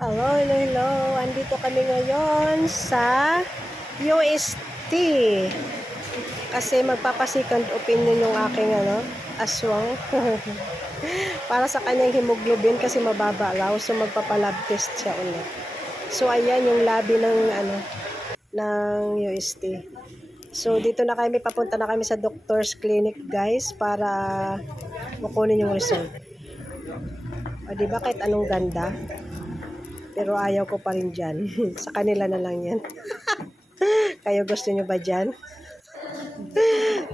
Hello, hello, hello. Andito kami ngayon sa UST. Kasi magpapasecond opinion yung aking aswang. Para sa kanyang hemoglobin kasi mababa raw. So magpapalab test siya ulit. So ayan yung lobby ng UST. So dito na kami, papunta na kami sa doctor's clinic guys para makunin yung result. O diba kahit anong ganda? Pero ayaw ko pa rin dyan. Sa kanila na lang yan. Kayo gusto nyo ba dyan?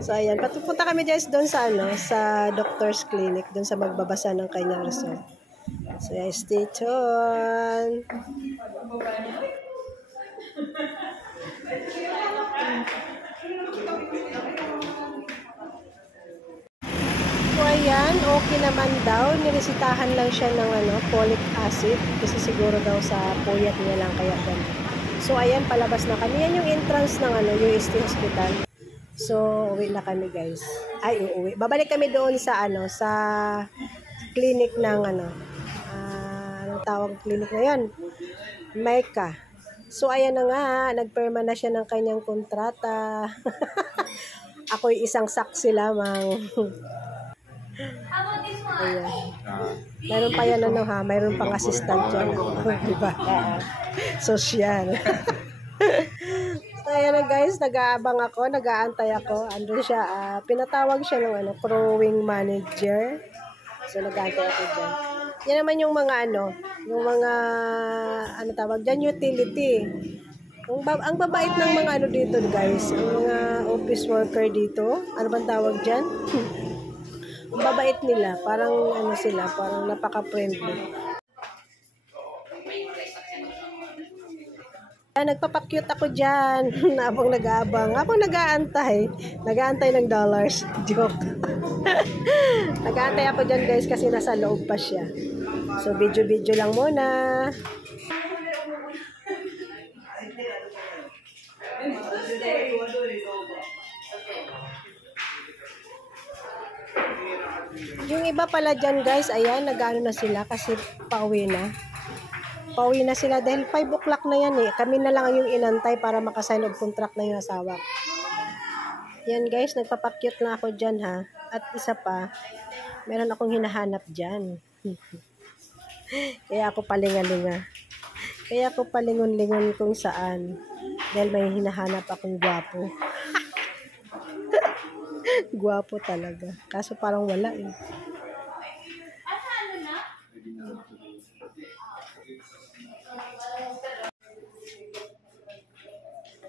So, ayan. Punta kami guys doon sa, sa doctor's clinic. Doon sa magbabasa ng kanyang result. So, yeah, stay tuned. So, ayan. Okay naman daw. Niresitahan lang siya ng folic acid. Kasi siguro daw sa puyat niya lang kaya ganun. So, ayan. Palabas na kami. Yan yung entrance ng UST Hospital. So, uwi na kami guys. Ay, uuwi. Babalik kami doon sa sa clinic ng anong tawag clinic na yan? Maika. So, ayan na nga. Nagperma na siya ng kanyang kontrata. Ako'y isang saksi lamang. Ayan. Meron pa yan mayroon pang assistant dyan. Diba? Social. So, ayan na guys, nag-aabang ako, nag-aantay ako. Andun siya, pinatawag siya ng crewing manager. So, nag-aantay ako dyan. Yan naman yung mga yung mga, tawag dyan, utility. Ang babait ng mga dito guys, ang mga office worker dito. Ano bang tawag dyan? Ang babait nila, parang sila, parang napaka-friendly. Nagpapakyut ako dyan. Habang nag-aabang. Habang nag-aantay. Nag-aantay ng dollars. Joke. Nag-aantay ako dyan guys kasi nasa loob pa siya. So video-video lang muna. Yung iba pala dyan guys, ayan, nag-ano na sila kasi pauwi na. Pauwi na sila dahil 5 o'clock na yan eh. Kami na lang yung inantay para makasign of contract na yung asawa. Yan guys, nagpapakyut na ako dyan ha. At isa pa, meron akong hinahanap dyan. Kaya ako palingalinga. Kaya ako palingon-lingon kung saan. Dahil may hinahanap akong gwapo. Gwapo talaga. Kaso parang wala eh.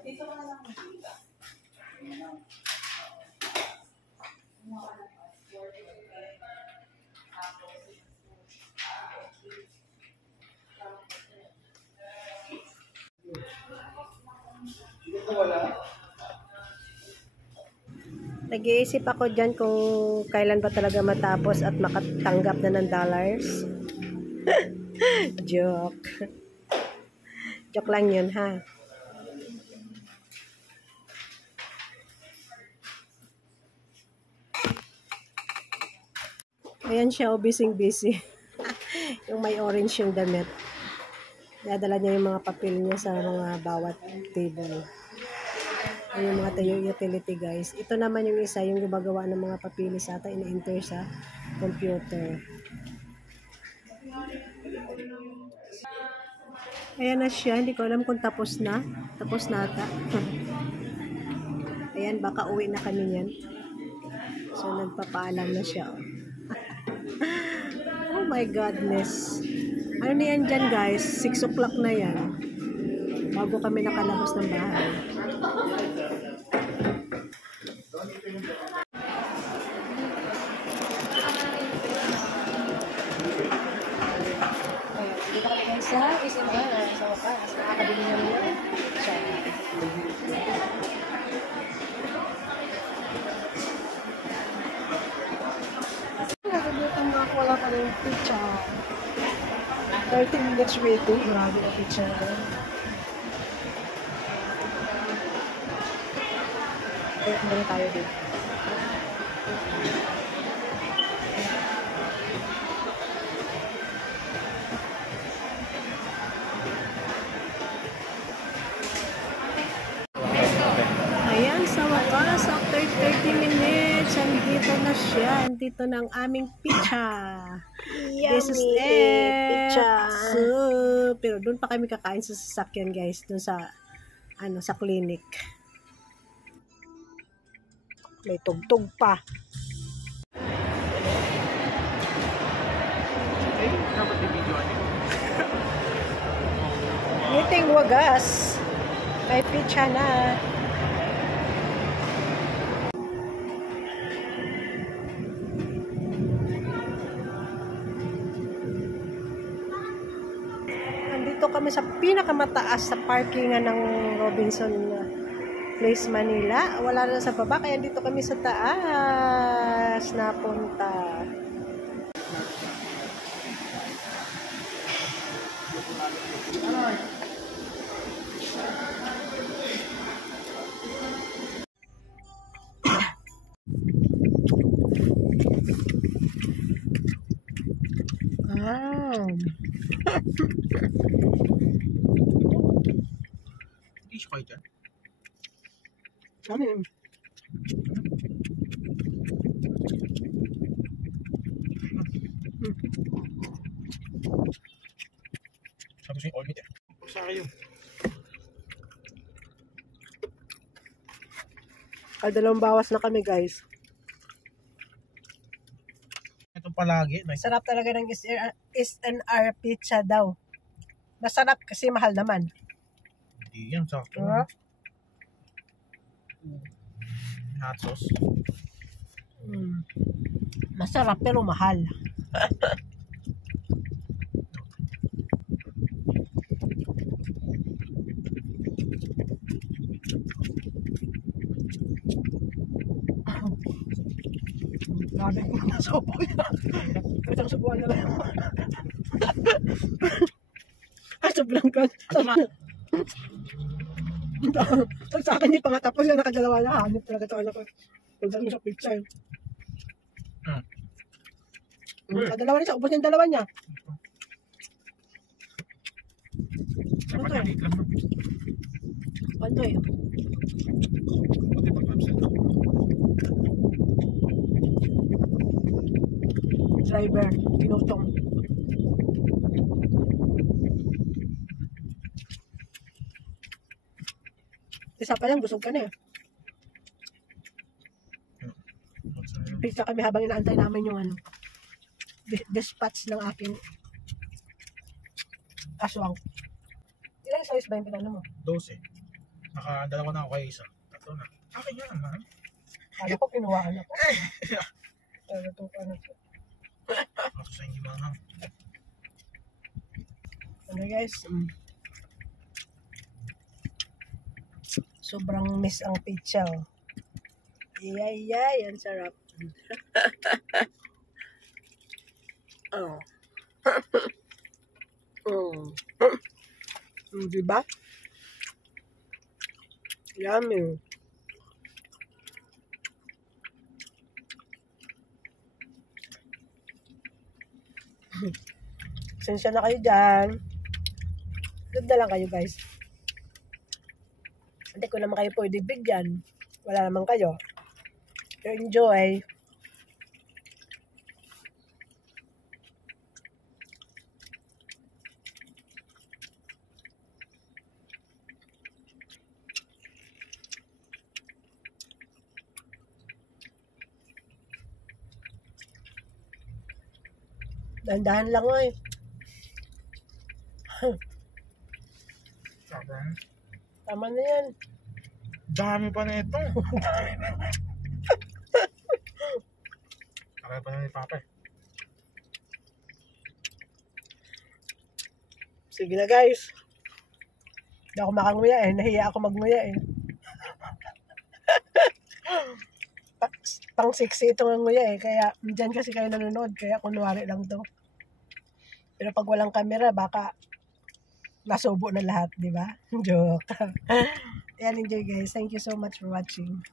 Dito ka na lang. Nag-iisip ako dyan kung kailan ba talaga matapos at makatanggap na ng dollars. Joke. Joke lang yun ha. Ayan siya, busy. Yung may orange yung damit. Nadala niya yung mga papel niya sa mga bawat table. Ayan yung mga utility guys. Ito naman yung isa, yung gumagawa ng mga papilis ata, ina-enter sa computer. Ayan na siya, hindi ko alam kung tapos na. Tapos na ata. Ayan, baka uwi na kami yan. So, nagpapaalam na siya. Oh my goodness. Ano na yan dyan guys? 6 o'clock na yan. Bago kami nakalabas ng bahay. Dito kami guys sa SMR. Sa wakas. Nakakabili niya mo yun. Wala pa rin picture. 30 minutes waiting. Grabe na picture ko. Kaya muna tayo dito. dito ng aming pizza. Yummy This is it. pizza. So, pero doon pa kami kakain sa sasakyan, guys. Doon sa, sa clinic. May tugtog pa. Ngiting wagas. May pizza na. Nandito kami sa pinakamataas sa parkingan ng Robinson Place, Manila. Wala na sa baba, kaya dito kami sa taas napunta. Hindi siya kayo dyan. Ano yun? Sabi siya yung all meat eh. Sa kayo. Dalawang bawas na kami, guys. Ito palagi. Nice. Sarap talaga ng S&R pizza daw. Masarap kasi mahal naman. Hindi yan. Sakto. Hot sauce. Masarap pero mahal. Grabe ko na subo yan. Isang subuan na lang. Ay, sobrang ka. Pag sa akin, hindi pa nga tapos yan. Nakadalawa na. Hanip talaga ito. Anak ko. Pagdating mo sa pizza yun. Nakadalawa na siya. Ubos yung dalawa niya. Dapat nalit lang. Ano eh? Buti pag-absent. Driver. Pinutong. Isa pa lang, busog ka na eh. Pizza kami habang inaantay namin yung dispatch ng aking aswang. Ilang size ba yung pinano mo? 12. Nakadalawa na ako kay isa. Tatlo na. Akin yan naman. Ano ko, kinuhaan ako. Pero ito ka na. Ako sa hindi mga. Ano guys? Sobrang miss ang pizza. Yay, ang sarap. Oh. Diba? Yummy. Sensya na kayo dyan. Ganda lang kayo guys. Hindi ko naman kayo pwede bigyan. Wala naman kayo. So enjoy. Dahan-dahan lang eh. Sabang. Tama na yan. Dami pa na ito. Kaya pa na ni Papa. Sige na guys. Hindi ako makanguya eh. Nahiya ako magnguya eh. Pang sexy itong nguya eh. Kaya dyan kasi kayo nanonood. Kaya kunwari lang to. Pero pag walang camera, baka nasubo na lahat, di ba? Joke. Ayan, enjoy guys. Thank you so much for watching.